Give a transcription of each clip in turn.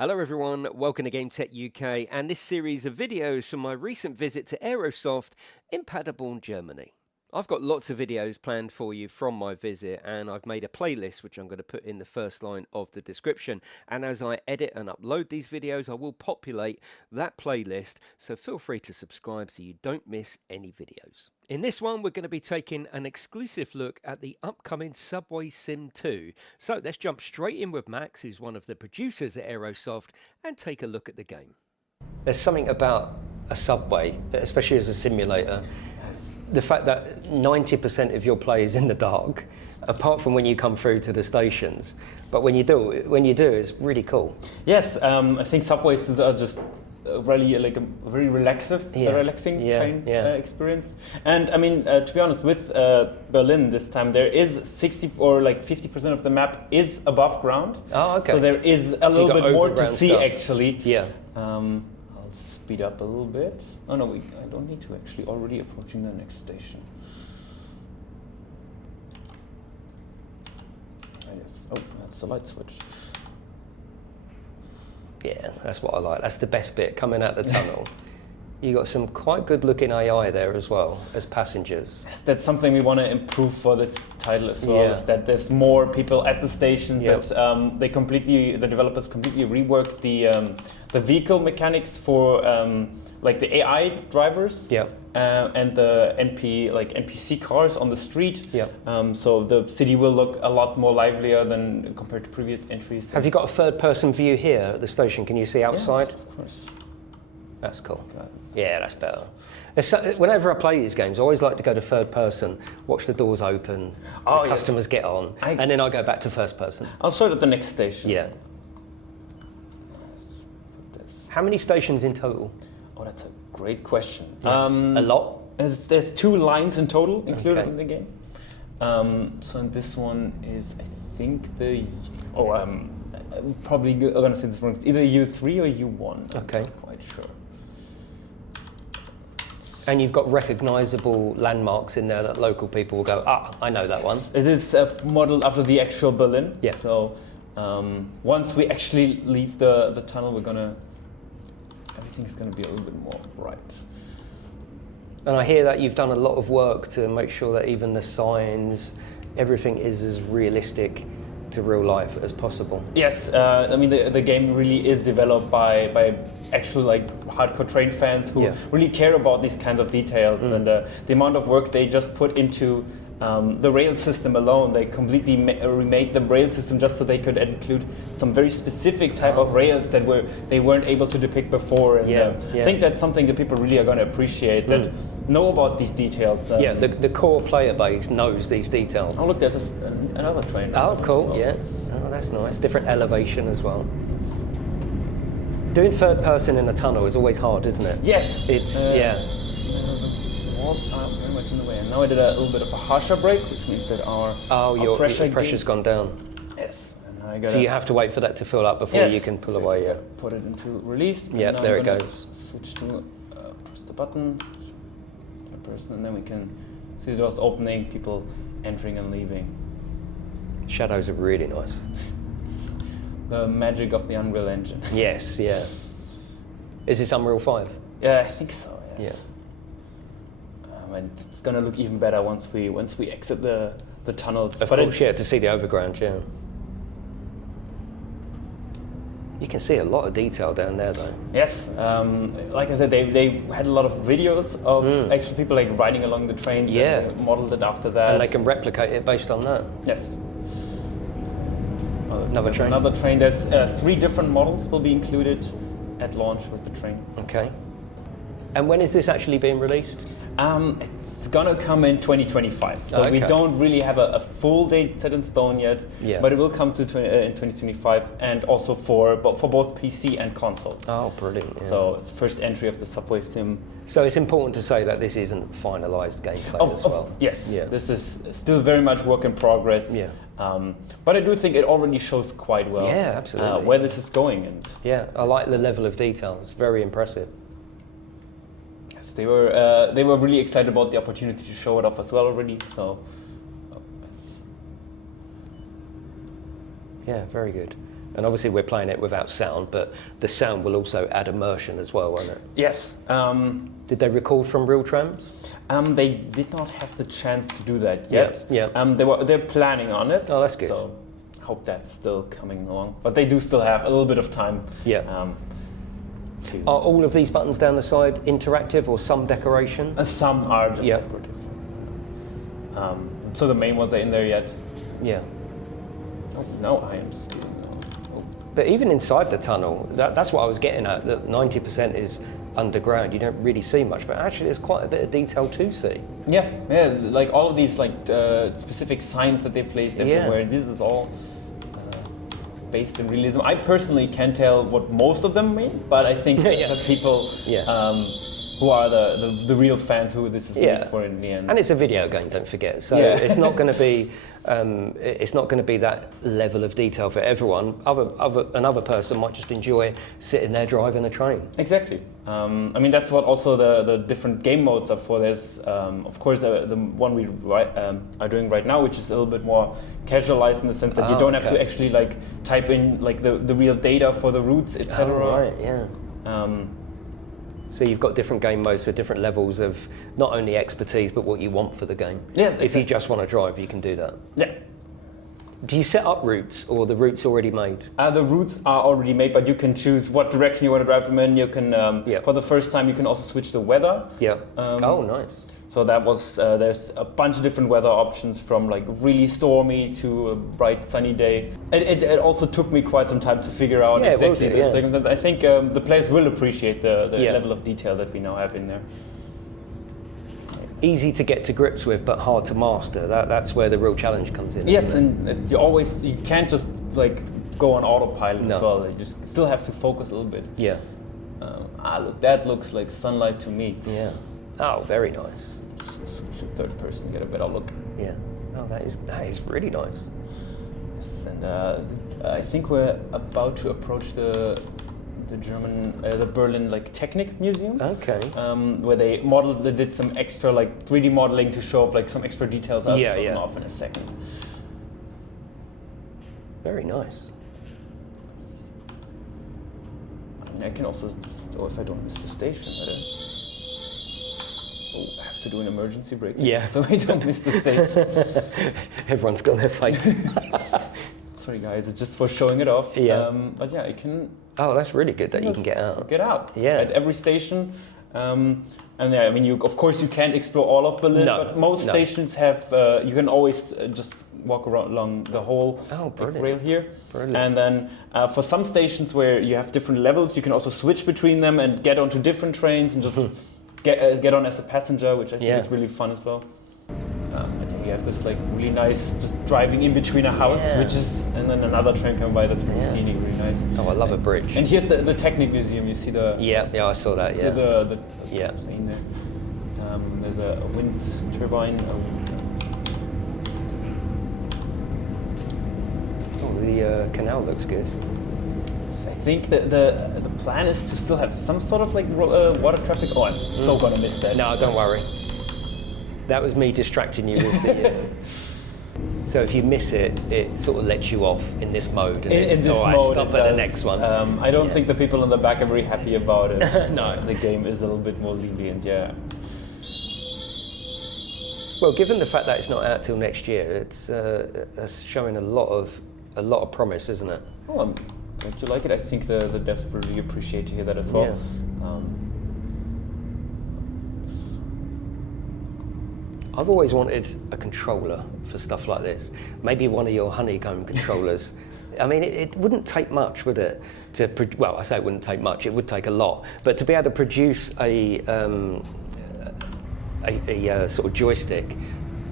Hello everyone, welcome to GametechUK and this series of videos from my recent visit to Aerosoft in Paderborn, Germany. I've got lots of videos planned for you from my visit and I've made a playlist which I'm going to put in the first line of the description, and as I edit and upload these videos I will populate that playlist, so feel free to subscribe so you don't miss any videos. In this one we're going to be taking an exclusive look at the upcoming SubwaySim 2, so let's jump straight in with Max, who's one of the producers at Aerosoft, and take a look at the game. There's something about a subway, especially as a simulator. The fact that 90% of your play is in the dark, apart from when you come through to the stations, but when you do, it's really cool. Yes, I think subways are just really like a very relaxing train experience. And I mean, to be honest, with Berlin this time, there is 60 or like 50% of the map is above ground. Oh, okay. So there is a little bit more to see actually. Yeah. I'll speed up a little bit. Oh no, I don't need to actually. Already approaching the next station. Yes. Oh, that's the light switch. Yeah, that's what I like. That's the best bit, coming out the tunnel. You got some quite good looking AI there as well, as passengers. Yes, that's something we want to improve for this title as well, is that there's more people at the stations, that the developers completely reworked the vehicle mechanics for like the AI drivers and the NPC cars on the street. So the city will look a lot more livelier than compared to previous entries. Have you got a third-person view here at the station? Can you see outside? Yes, of course. That's cool. Yeah, that's better. Whenever I play these games, I always like to go to third person, watch the doors open, the customers get on, and then I go back to first person. I'll show it at the next station. Yeah. How many stations in total? Oh, that's a great question. A lot? There's 2 lines in total included in the game. So this one is, I think, I'm probably going to say this wrong. It's either U3 or U1. Okay. I'm not quite sure. And you've got recognisable landmarks in there that local people will go, I know that one. It is modeled after the actual Berlin. Yeah. So once we actually leave the tunnel, everything's going to be a little bit more bright. And I hear that you've done a lot of work to make sure that even the signs, everything is as realistic to real life as possible. Yes, I mean the game really is developed by actual hardcore train fans who really care about these kinds of details, and the amount of work they just put into the rail system alone. They completely remade the rail system just so they could include some very specific type of rails that they weren't able to depict before. And I think that's something that people really are going to appreciate, that know about these details. The core player base knows these details. Oh look, there's another train. Oh cool, Oh, that's nice. Different elevation as well. Doing third person in a tunnel is always hard, isn't it? Yes. It's, The walls are very much in the way. And now I did a little bit of a harsher brake, which means that our your pressure's gone down. Yes. And so you have to wait for that to fill up before you can pull away. Put it into release. Yeah, there it goes. Switch to press the button, third person, and then we can see the doors opening, people entering and leaving. Shadows are really nice. It's the magic of the Unreal Engine. Yes, yeah. Is this Unreal 5? Yeah, I think so. Yes. Yeah. And it's gonna look even better once we exit the tunnels. Of course, to see the overground, You can see a lot of detail down there, though. Yes, like I said, they had a lot of videos of actual people riding along the trains. Yeah. And modeled it after that. And they can replicate it based on that. Yes. Another train. Another train. There's 3 different models will be included at launch with the train. Okay. And when is this actually being released? It's gonna come in 2025, so we don't really have a full date set in stone yet. But it will come to in 2025, and also for both PC and consoles. Oh, brilliant! Yeah. So it's the first entry of the SubwaySim. So it's important to say that this isn't finalized gameplay as well. Yes, this is still very much work in progress. Yeah. But I do think it already shows quite well. Yeah, absolutely. Where this is going, and I like the level of detail. It's very impressive. They were really excited about the opportunity to show it off as well already. So, yeah, very good. And obviously we're playing it without sound, but the sound will also add immersion as well, won't it? Yes. Did they record from real trams? They did not have the chance to do that yet. Yeah. They're planning on it. Oh, that's good. So I hope that's still coming along. But they do still have a little bit of time. Yeah. Are all of these buttons down the side interactive or some decoration? Some are just decorative. So the main ones are in there yet. Yeah. Oh, no, I am still. Oh. But even inside the tunnel, that's what I was getting at, that 90% is underground. You don't really see much, but actually there's quite a bit of detail to see. Yeah, like all of these like specific signs that they placed everywhere. This is all based in realism. I personally can't tell what most of them mean, but I think the people who are the real fans who this is made for in the end. And it's a video game, don't forget. So it's not going to be that level of detail for everyone. Another person might just enjoy sitting there driving a train. Exactly. I mean, that's what also the different game modes are for. There's, of course, the one we are doing right now, which is a little bit more casualized in the sense that you don't have to actually like type in like the real data for the routes, etc. Oh, right, yeah. So you've got different game modes for different levels of not only expertise, but what you want for the game. Yes, exactly. If you just want to drive, you can do that. Yeah. Do you set up routes, or the routes already made? The routes are already made, but you can choose what direction you want to drive them in. You can, for the first time, you can also switch the weather. Yeah. Oh, nice. So that was, there's a bunch of different weather options from like really stormy to a bright sunny day. It also took me quite some time to figure out exactly the circumstances. I think the players will appreciate the level of detail that we now have in there. Easy to get to grips with, but hard to master. That's where the real challenge comes in. Yes, and you can't just like go on autopilot as well. You just still have to focus a little bit. Yeah. Look, that looks like sunlight to me. Yeah. Oh, very nice. Switch to third person to get a better look. Yeah. Oh, that is really nice. Yes, and I think we're about to approach the German, the Berlin like Technik Museum. Okay. Where they did some extra like 3D modeling to show off like some extra details. I'll show them off in a second. Very nice. I mean, I can also, if I don't miss the station, that is. Oh, I have to do an emergency brake. Yeah. So I don't miss the station. Everyone's got their face. Sorry guys, it's just for showing it off. Yeah. But yeah, I can. Oh, that's really good that you can get out. Get out. Yeah. At every station. And yeah, I mean, of course you can't explore all of Berlin, but most stations have, you can always just walk around along the whole rail here. Brilliant. And then for some stations where you have different levels, you can also switch between them and get onto different trains and just get on as a passenger, which I think is really fun as well. And then you have this like really nice, just driving in between a house, and then another train coming by. That's really scenic, really nice. Oh, I love a bridge. And here's the Technik Museum. You see the I saw that. Yeah. The thing there. There's a wind turbine. Oh, the canal looks good. I think the plan is to still have some sort of like water traffic. Oh, I'm so gonna miss that. No, don't worry. That was me distracting you with the. So if you miss it, it sort of lets you off in this mode. And in this mode, stop at the next one. I don't think the people in the back are very happy about it. No. The game is a little bit more lenient, Well, given the fact that it's not out till next year, it's showing a lot of promise, isn't it? Well, don't you like it? I think the devs really appreciate to hear that as well. Yeah. I've always wanted a controller for stuff like this. Maybe one of your honeycomb controllers. I mean, it wouldn't take much, would it? Well, I say it wouldn't take much. It would take a lot. But to be able to produce a sort of joystick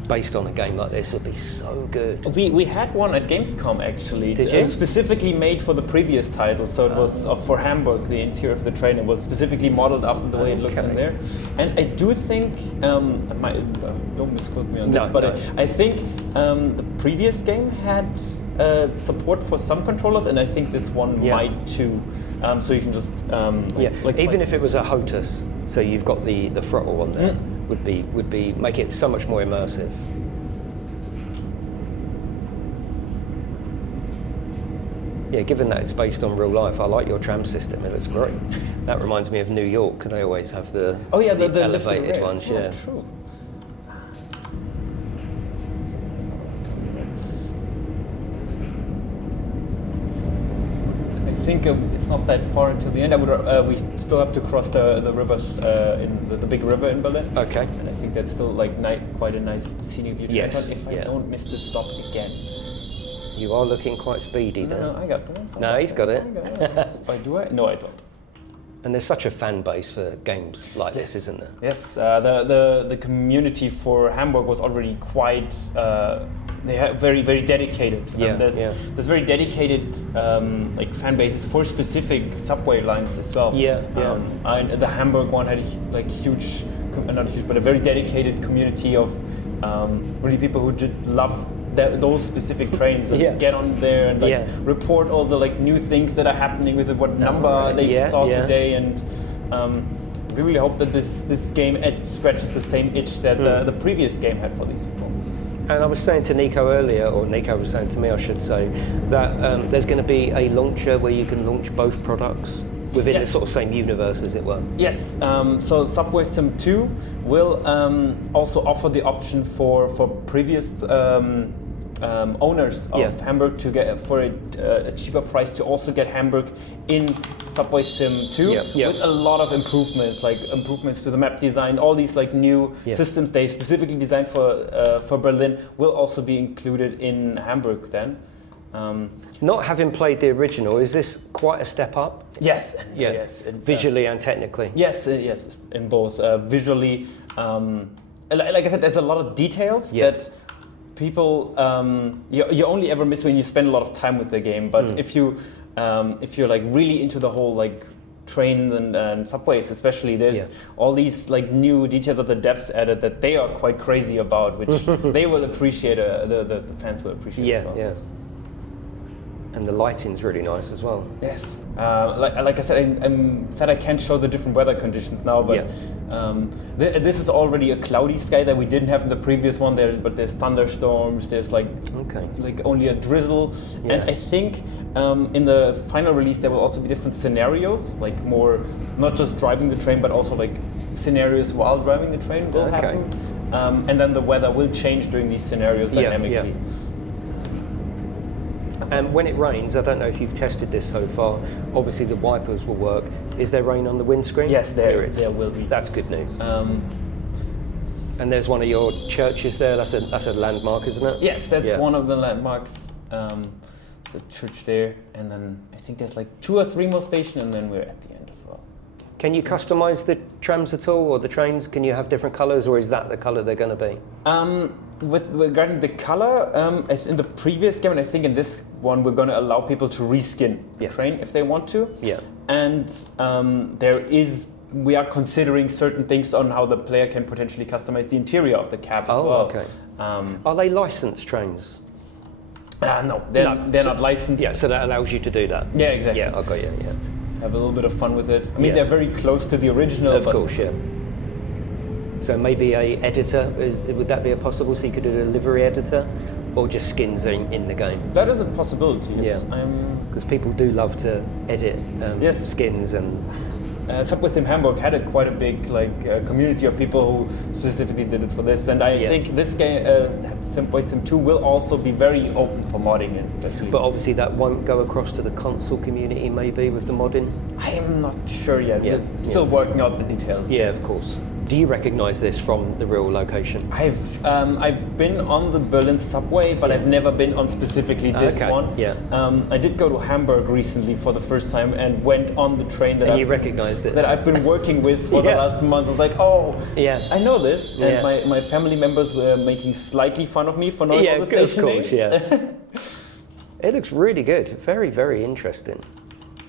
based on a game like this would be so good. We had one at Gamescom actually. Did you? Specifically made for the previous title, so it was for Hamburg, the interior of the train. It was specifically modeled after the way it looks in there. And I do think, don't misquote me on this, but I think the previous game had support for some controllers, and I think this one might too. So you can just even if it was a HOTUS, so you've got the throttle on there. Would be make it so much more immersive. Yeah, given that it's based on real life, I like your tram system. It looks great. That reminds me of New York. They always have the the elevated ones. Yeah. True. I think it's not that far until the end. We still have to cross the rivers in the big river in Berlin. Okay. And I think that's still like quite a nice scenic view. Yes. If I don't miss the stop again. You are looking quite speedy there. No, I got this. No, he's got it. Wait, do I? No, I don't. And there's such a fan base for games like this, isn't there? Yes, the community for Hamburg was already quite. They are very dedicated. There's very dedicated like fan bases for specific subway lines as well. The Hamburg one had huge, not huge, but a very dedicated community of really people who just love those specific trains and get on there and report all the new things that are happening with it, what number they saw today, and we really hope that this game scratches the same itch that the previous game had for these people. And I was saying to Nico earlier, or Nico was saying to me, I should say, that there's going to be a launcher where you can launch both products within the sort of same universe, as it were. Yes, so SubwaySim 2 will also offer the option for previous owners of Hamburg to get for a cheaper price to also get Hamburg in SubwaySim 2 with a lot of improvements, like improvements to the map design. All these new systems they specifically designed for Berlin will also be included in Hamburg then. Not having played the original, is this quite a step up? Yes. Yes. Visually and technically. Yes. Yes. In both visually, like I said, there's a lot of details that people you only ever miss when you spend a lot of time with the game. But if you're really into the whole trains and subways, especially, there's all these new details that the devs added that they are quite crazy about, which they will appreciate. The fans will appreciate. as well. And the lighting's really nice as well. Yes. Like I said, I can't show the different weather conditions now, but this is already a cloudy sky that we didn't have in the previous one. But there's thunderstorms. There's only a drizzle, and I think in the final release there will also be different scenarios, more not just driving the train, but also scenarios while driving the train will happen, and then the weather will change during these scenarios dynamically. And when it rains, I don't know if you've tested this so far, obviously the wipers will work. Is there rain on the windscreen? Yes, there is. There will be. That's good news. And there's one of your churches there, that's a landmark, isn't it? Yes, that's one of the landmarks. The church there, and then I think there's 2 or 3 more stations, and then we're at the end as well. Can you customize the trams at all, or the trains? Can you have different colors, or is that the color they're going to be? Regarding the color, in the previous game, and I think in this one, we're going to allow people to reskin the train if they want to. And we are considering certain things on how the player can potentially customize the interior of the cab as well. Okay. Are they licensed trains? No, they're not licensed. Yeah, so that allows you to do that. Yeah, exactly. Yeah, I got you. Yeah. Have a little bit of fun with it. I mean, they're very close to the original. Of course, yeah. So maybe a editor, would that be a possible? So you could do a livery editor, or just skins in the game? That is a possibility. Yes. Because people do love to edit skins and. SubwaySim Hamburg had quite a big community of people who specifically did it for this, and I think this game, SubwaySim 2, will also be very open for modding it. Especially. But obviously that won't go across to the console community, maybe, with the modding. I am not sure yet. We're still working out the details. Yeah, of course. Do you recognise this from the real location? I've been on the Berlin subway, but I've never been on specifically this one. Yeah. I did go to Hamburg recently for the first time and went on the train that you recognised it. That I've been working with for the last month. I was like, I know this. And my family members were making slightly fun of me for knowing all the station names. It looks really good. Very, very interesting.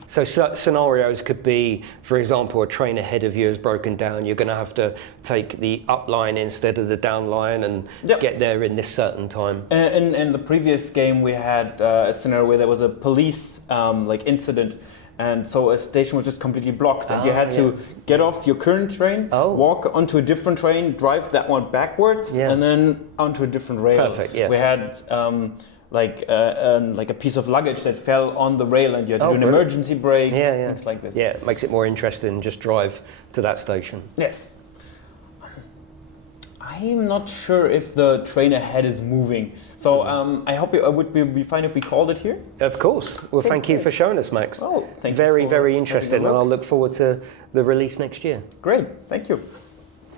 So scenarios could be, for example, a train ahead of you is broken down. You're going to have to take the up line instead of the down line and get there in this certain time. In the previous game, we had a scenario where there was a police incident, and so a station was just completely blocked, and you had to get off your current train, walk onto a different train, drive that one backwards, and then onto a different rail. Perfect. Yeah. We had. like a piece of luggage that fell on the rail and you had to do an brilliant. emergency brake, Yeah. things like this. Yeah, it makes it more interesting than just drive to that station. Yes. I'm not sure if the train ahead is moving. So I hope it would be fine if we called it here. Of course. Well, thank you for showing us, Max. Oh, thank you. Very Very interesting, and I'll look forward to the release next year. Great, thank you.